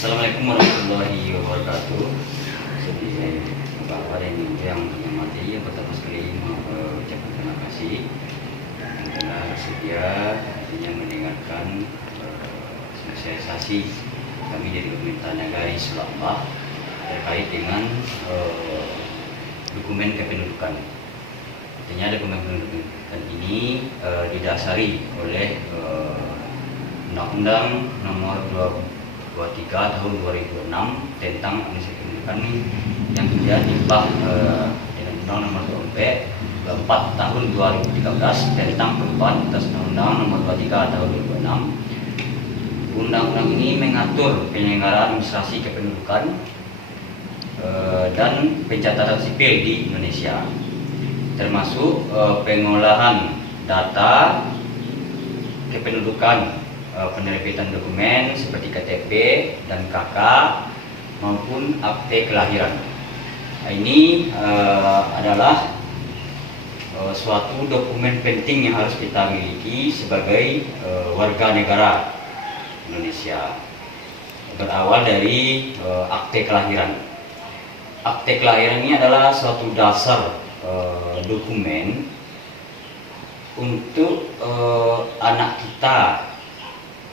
Assalamualaikum warahmatullahi wabarakatuh. Jadi Bapak dan Ibu yang menghormati, yang pertama sekali mengucapkan terima kasih yang telah bersedia artinya mendengarkan sosialisasi kami dari pemerintah Nagari Sulambah terkait dengan dokumen kependudukan. Artinya dokumen kependudukan ini didasari oleh Undang-Undang Nomor 23 Tahun 2006 tentang Administrasi Kependudukan yang kemudian dibah dengan Undang Nomor 24 Tahun 2013 tentang perubahan atas Undang Nomor 23 Tahun 2006. Undang-undang ini mengatur penyelenggaraan administrasi kependudukan dan pencatatan sipil di Indonesia, termasuk pengolahan data kependudukan, penerbitan dokumen seperti KTP dan KK maupun akte kelahiran. Ini adalah suatu dokumen penting yang harus kita miliki sebagai warga negara Indonesia. Berawal dari akte kelahiran. Akte kelahiran ini adalah suatu dasar dokumen untuk anak kita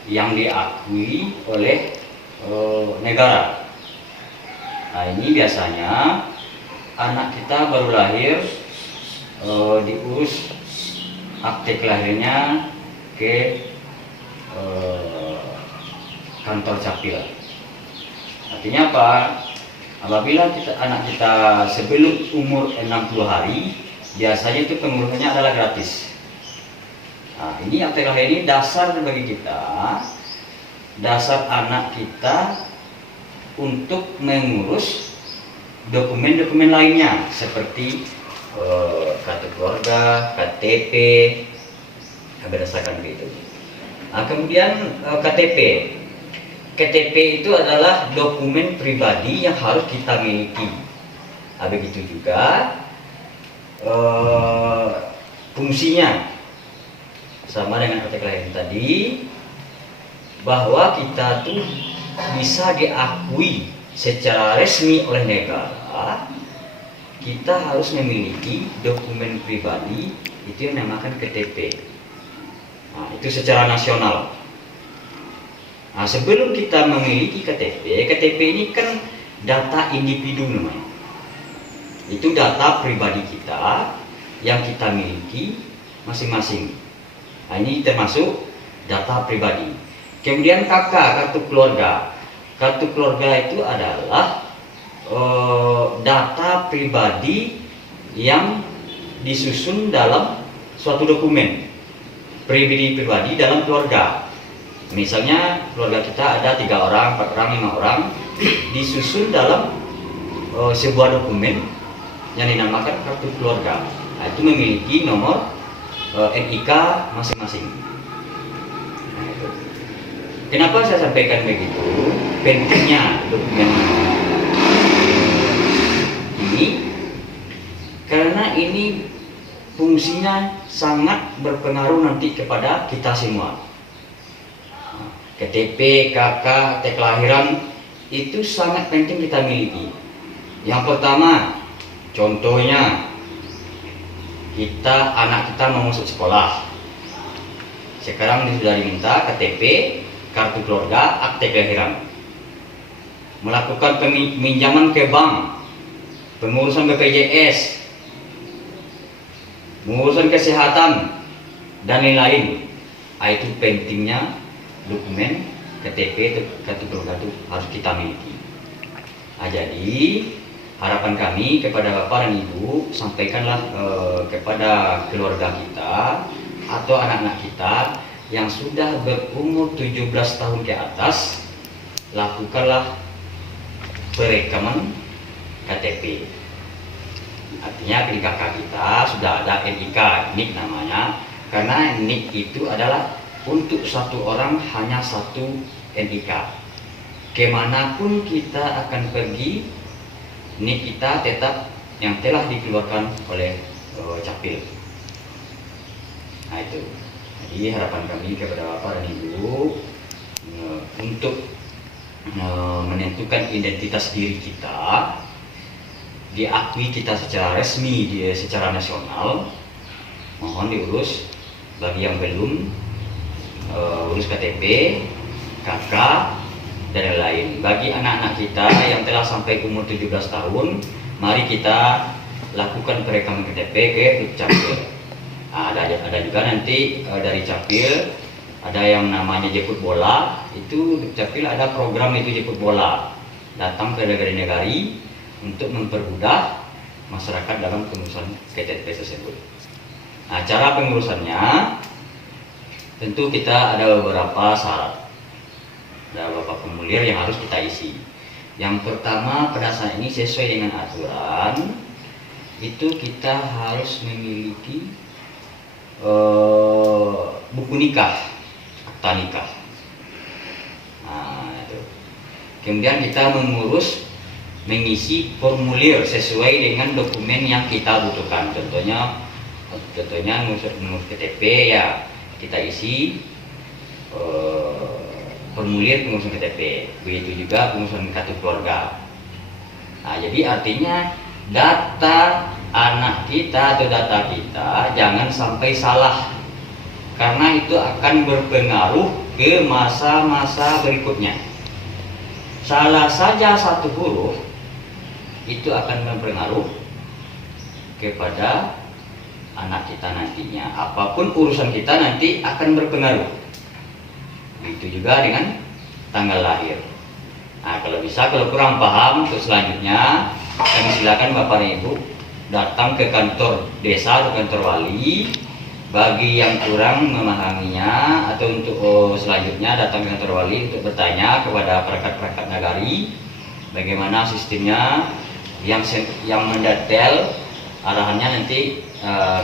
yang diakui oleh negara. Nah, ini biasanya anak kita baru lahir diurus akte kelahirannya ke kantor capil. Artinya apa? Apabila anak kita sebelum umur 60 hari, biasanya itu pengurusannya adalah gratis. Nah, ini akte kelahiran ini dasar bagi kita, dasar anak kita untuk mengurus dokumen-dokumen lainnya seperti kartu keluarga, KTP, berdasarkan itu. Nah, kemudian KTP. KTP itu adalah dokumen pribadi yang harus kita miliki. Nah, begitu juga fungsinya. Sama dengan akte kelahiran tadi, bahwa kita tuh bisa diakui secara resmi oleh negara, kita harus memiliki dokumen pribadi itu yang dinamakan KTP. Nah, itu secara nasional. Nah, sebelum kita memiliki KTP, KTP ini kan data individu namanya. Itu data pribadi kita yang kita miliki masing-masing. Nah, ini termasuk data pribadi. Kemudian KK, kartu keluarga. Kartu keluarga itu adalah data pribadi yang disusun dalam suatu dokumen pribadi dalam keluarga. Misalnya keluarga kita ada 3 orang, 4 orang, 5 orang, disusun dalam sebuah dokumen yang dinamakan kartu keluarga. Nah, itu memiliki nomor NIK masing-masing. Nah, itu. Kenapa saya sampaikan begitu? Pentingnya dokumen ini karena ini fungsinya sangat berpengaruh nanti kepada kita semua. KTP, KK, akte kelahiran itu sangat penting kita miliki. Yang pertama, contohnya anak kita mau masuk sekolah. Sekarang sudah diminta KTP, kartu keluarga, akte kelahiran. Melakukan peminjaman ke bank, pengurusan BPJS, pengurusan kesehatan dan lain-lain. Itu pentingnya dokumen KTP, kartu keluarga itu harus kita miliki. Nah, jadi harapan kami kepada Bapak dan Ibu, sampaikanlah kepada keluarga kita atau anak-anak kita yang sudah berumur 17 tahun ke atas, lakukanlah perekaman KTP. Artinya di KK kita sudah ada NIK, NIK namanya, karena NIK itu adalah untuk satu orang hanya satu NIK. Kemanapun kita akan pergi, NIK kita tetap yang telah dikeluarkan oleh capil. Nah, itu. Jadi harapan kami kepada Bapak dan Ibu untuk menentukan identitas diri kita, diakui kita secara resmi, secara nasional, mohon diurus. Bagi yang belum, urus KTP, KK, dan lain-lain. Bagi anak-anak kita yang telah sampai umur 17 tahun, mari kita lakukan perekaman KTP ke Dukcapil. Ada juga nanti dari Capil, ada yang namanya jemput bola. Itu Dukcapil ada program itu jemput bola, datang ke negari-negari untuk mempermudah masyarakat dalam pengurusan KTP tersebut. Nah, cara pengurusannya tentu kita ada beberapa syarat, ada beberapa formulir yang harus kita isi. Yang pertama, pada saat ini sesuai dengan aturan itu kita harus memiliki buku nikah, akta nikah. Nah, itu. Kemudian kita mengisi formulir sesuai dengan dokumen yang kita butuhkan. Contohnya ngurus KTP, ya kita isi formulir pengurusan KTP. Begitu juga pengurusan kartu keluarga. Nah, jadi artinya data anak kita atau data kita jangan sampai salah, karena itu akan berpengaruh ke masa-masa berikutnya. Salah saja satu huruf itu akan berpengaruh kepada anak kita nantinya. Apapun urusan kita nanti akan berpengaruh. Begitu juga dengan tanggal lahir. Nah, kalau kurang paham untuk selanjutnya, kami silakan Bapak dan Ibu datang ke kantor desa atau kantor wali. Bagi yang kurang memahaminya atau untuk selanjutnya datang ke kantor wali untuk bertanya kepada perangkat-perangkat nagari bagaimana sistemnya yang mendetail. Arahannya nanti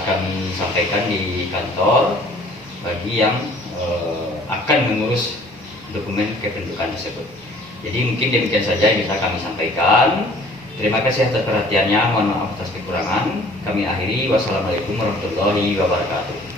kami sampaikan di kantor bagi yang akan mengurus dokumen kependudukan tersebut. Jadi mungkin demikian saja yang bisa kami sampaikan. Terima kasih atas perhatiannya, mohon maaf atas kekurangan. Kami akhiri, wassalamualaikum warahmatullahi wabarakatuh.